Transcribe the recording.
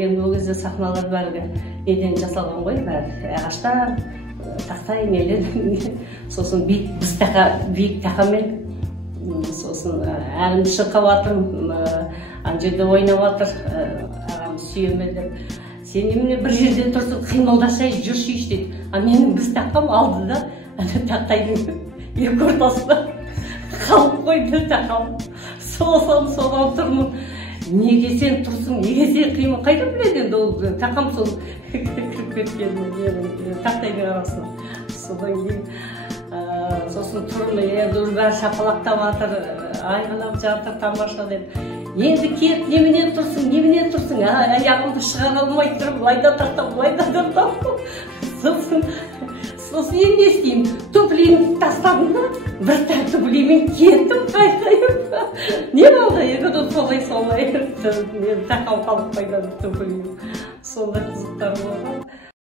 енді ол кезде сахналар бәрі неден жасалған ғой, бәрі ағаштан, тақтай нелер. Сосын біз биік тақамен, сосын әлім шырқап жатырмын, ана жерде ойнап жатыр, ағамыз сүйемелдеп. Сен немене бір жерде тұрсың, қимылдашы, жүрші дейді. А менің біз тақам алды да, тақтайдың екі ортасында қалып қойды тақам. Соған тұрмын. Неге сен тұрсың, неге сен қимыл, қайда біледі енді ол тақам сол кіріп кеткен тақтайдың арасына. Содан кейін сосын тұрмын, енді бәрі шапалақтап жатыр, айғайлап жатыр, тамаша деп. Енді келіп, немене тұрсың, аяғымды шығара алмай тұрып, былайда тартам, былайда тартам. Сосын енді не істеймін, туфлиімді тастадым да, бір тәр туфлимен кеттім, қайқайып. Не болды, енді солай, тақам қалып қайда туфлиім. Сондай қызықтар болған.